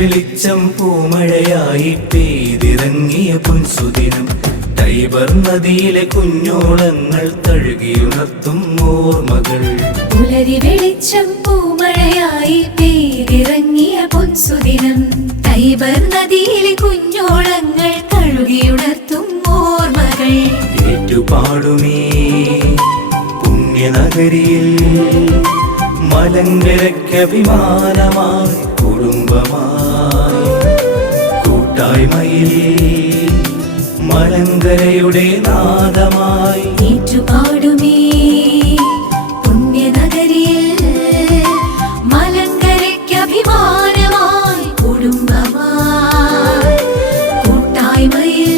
വെളിച്ചം പൂമഴയായി പെയ്തിറങ്ങിയ പൊൻസുദിനം ടൈബർ നദിയിലെ കുഞ്ഞോളങ്ങൾ തഴുകിയുണർത്തും ഓർമ്മകൾ. പുലരി വെളിച്ചം പൂമഴയായി പെയ്തിറങ്ങിയ പൊൻസുദിനം ടൈബർ നദിയിലെ കുഞ്ഞോളങ്ങൾ തഴുകിയുണർത്തും ഓർമ്മകൾ. ഏറ്റുപാടുമേ പുണ്യനഗരിയിൽ മലങ്കരയ്ക്കഭിമാനമായി കുടുംബമായി കൂട്ടായ്മയിൽ മലങ്കരയുടെ നാദമായി. ഏറ്റുപാടുമേ പുണ്യനഗരിയിൽ മലങ്കരയ്ക്കഭിമാനമായി കുടുംബമായി കൂട്ടായ്മയിൽ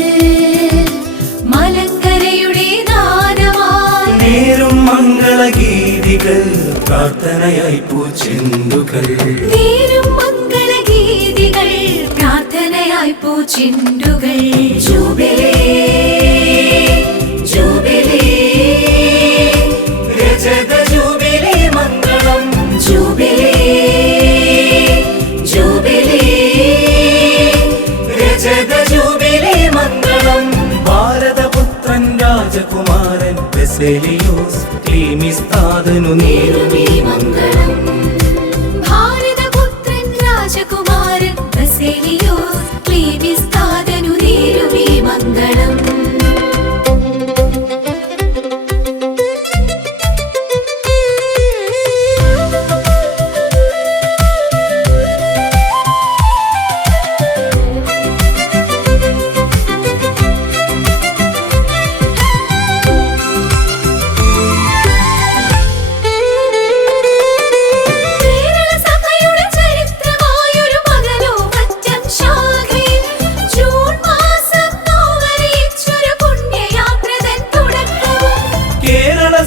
മലങ്കരയുടെ നാദമായി. നേരും മംഗളഗീതികൾ പ്രാർത്ഥനയായി പൂച്ചെണ്ടുകൾ. നേരും മംഗളഗീതികൾ പ്രാർത്ഥനയായി പൂച്ചെണ്ടുകൾ. ജൂബിലേ ജൂബിലേ രജത ജൂബിലേ മംഗളം. ജൂബിലേ ജൂബിലേ രജത ജൂബിലേ മംഗളം. ഭാരതപുത്രൻ രാജകുമാരൻ ബസേലിയോസ് ക്ലീമിസ്താദനു നേരുമീ മംഗളം. ഭാരതപുത്രൻ രാജകുമാരൻ ബസേലിയോസ് ക്ലീമിസ്താദനു നേരുമീ മംഗളം.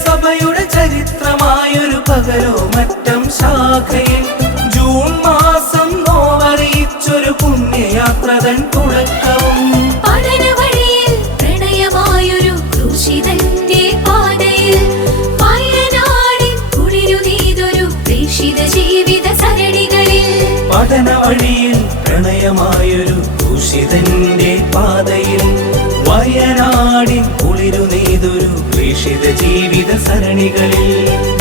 സഭയുടെ ചരിത്രമായൊരു പകലോ മറ്റം ശാഖയിൽ ജൂൺ മാസം നോവറിയിച്ചൊരു പുണ്യയാത്രതൻ തുടക്കവും. പഠനവഴിയിൽ പ്രണയമായൊരു ക്രൂശിതന്റെ പാതയിൽ വയനാടിൻ കുളിരുനീതൊരു പ്രേക്ഷിത ജീവിത സരണികളിൽ. പഠനവഴിയിൽ പ്രണയമായൊരു ക്രൂശിതന്റെ പാതയിൽ വയനാടിൻ കുളിരുനീതൊരു പ്രേക്ഷിത ജീവിത സരണികളിൽ.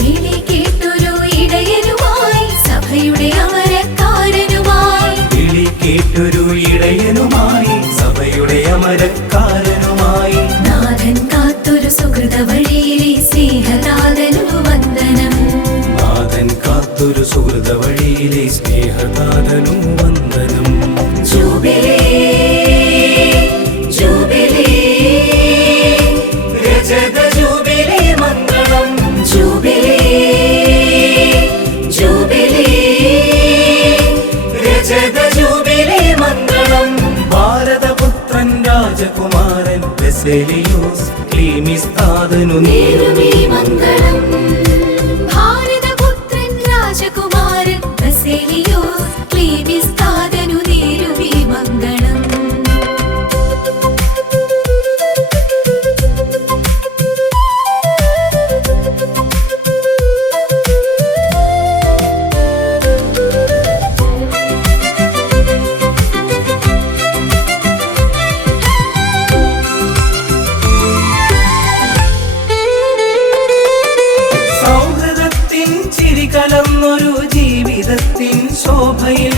വിളി കേട്ടൊരു ഇടയനുമായി സഭയുടെ അമരക്കാരനുമായി. വിളി കേട്ടൊരു ഇടയനുമായി സഭയുടെ അമരക്കാരനുമായി. നാഥൻ കാത്തൊരു സുഹൃത വഴിയിലെ സ്നേഹനാഥനു വന്ദനം. നാഥൻ കാത്തൊരു സുഹൃത വഴിയിലെ സ്നേഹനാഥനു വന്ദനം. ജൂബിലേ ജൂബിലേ രജത ജൂബിലേ മംഗളം. ജൂബിലേ ജൂബിലേ രജത ജൂബിലേ മംഗളം. ഭാരതപുത്രൻ രാജകുമാരൻ ബസേലിയോസ് ക്ലീമിസ്താദനു നേരുമീ മംഗളം. ഭാരതപുത്രൻ രാജകുമാരൻ ബസേലിയോസ് ക്ലീമിസ്താദനു നേരുമീ മംഗളം. സൗഹൃദത്തിൻ ചിരി കലർന്നൊരു ജീവിതത്തിൻ ശോഭയിൽ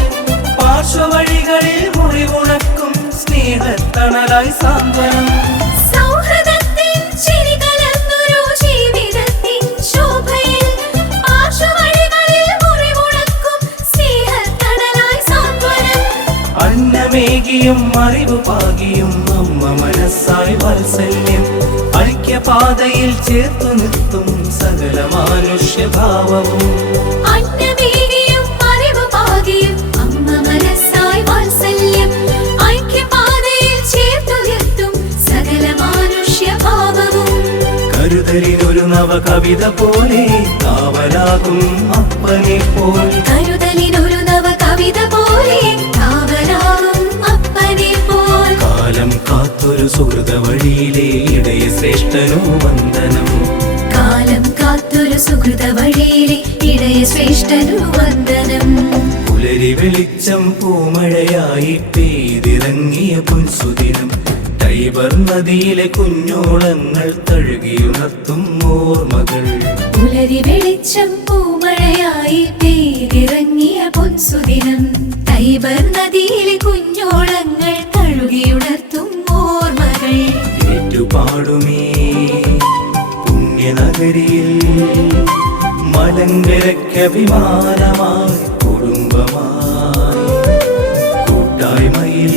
പാർശ്വവഴികളിൽ മുറിവുണക്കും സ്നേഹത്തണലായി സാന്ത്വനം. സൗഹൃദത്തിൻ ചിരി കലർന്നൊരു ജീവിതത്തിൻ ശോഭയിൽ പാർശ്വവഴികളിൽ മുറിവുണക്കും സ്നേഹത്തണലായി സാന്ത്വനം. അന്നമേകിയും അറിവ് പാകിയും അമ്മ മനസ്സായി വാത്സല്യം ഐക്യപാതയിൽ ചേർത്തു നിർത്തും സകല മാനുഷ്യഭാവവും. അന്നമേകിയും അറിവ് പാകിയും അമ്മ മനസ്സായി വാത്സല്യം ഐക്യപാതയിൽ ചേർത്തു നിർത്തും സകല മാനുഷ്യഭാവവും. കരുതലിനൊരു നവ കവിത പോലെ കാവലാകും അപ്പനെ പോൽ. കരുതലിനൊരു നവ കവിത പോലെ കാവലാകും അപ്പനെ സുഹൃത വഴിയിലെ ഇടയ ശ്രേഷ്ഠനോ വന്ദനം. കാലം കാത്തൊരു സുഹൃത വഴിയിലെ ഇടയ ശ്രേഷ്ഠനു വന്ദനം. പുലരി വെളിച്ചം പൂമഴയായി പെയ്തിറങ്ങിയ പുൻസുദിനം. ടൈബർ നദിയിലെ കുഞ്ഞോളങ്ങൾ തഴുകിയുണർത്തും ഓർമ്മകൾ. പുലരി വെളിച്ചം പൂമഴയായി പെയ്തിറങ്ങിയ പൊൻസുദിനം. ടൈബർ നദിയിലെ കുഞ്ഞോളങ്ങൾ തഴുകിയുണർത്തും ഓർമ്മകൾ. ഏറ്റുപാടുമേ പുണ്യനഗരിയിൽ മലങ്കരയ്ക്കഭിമാനമായി കുടുംബമായി കൂട്ടായ്മയിൽ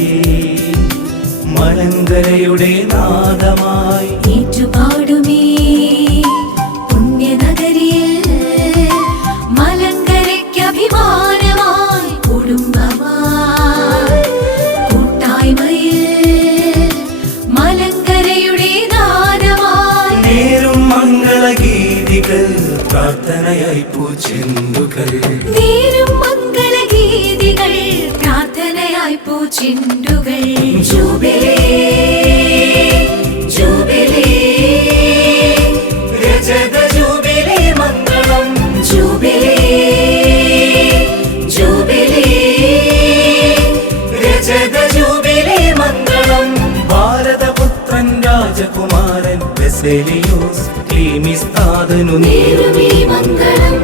മലങ്കരയുടെ നാദമായി. ഏറ്റുപാടുമേ പുണ്യനഗരിയിൽ മലങ്കരയ്ക്കഭിമാനമായി കുടുംബമായി കൂട്ടായ്മയിൽ മലങ്കരയുടെ നാദമായി. നേരും മംഗളഗീതികൾ പ്രാർത്ഥനയായി പൂച്ചെണ്ടുകൾ. നേരും മംഗളഗീതികൾ പ്രാർത്ഥനയായി പൂച്ചെണ്ടുകൾ. ജൂബിലേ ജൂബിലേ രജത ജൂബിലി മംഗളം. ജൂബിലേ ജൂബിലേ രജത ജൂബിലി മംഗളം. ഭാരതപുത്രൻ രാജകുമാരൻ ബെസേലിയോസ് ക്ലീമിസ്താദനു നേരുമീ മംഗളം.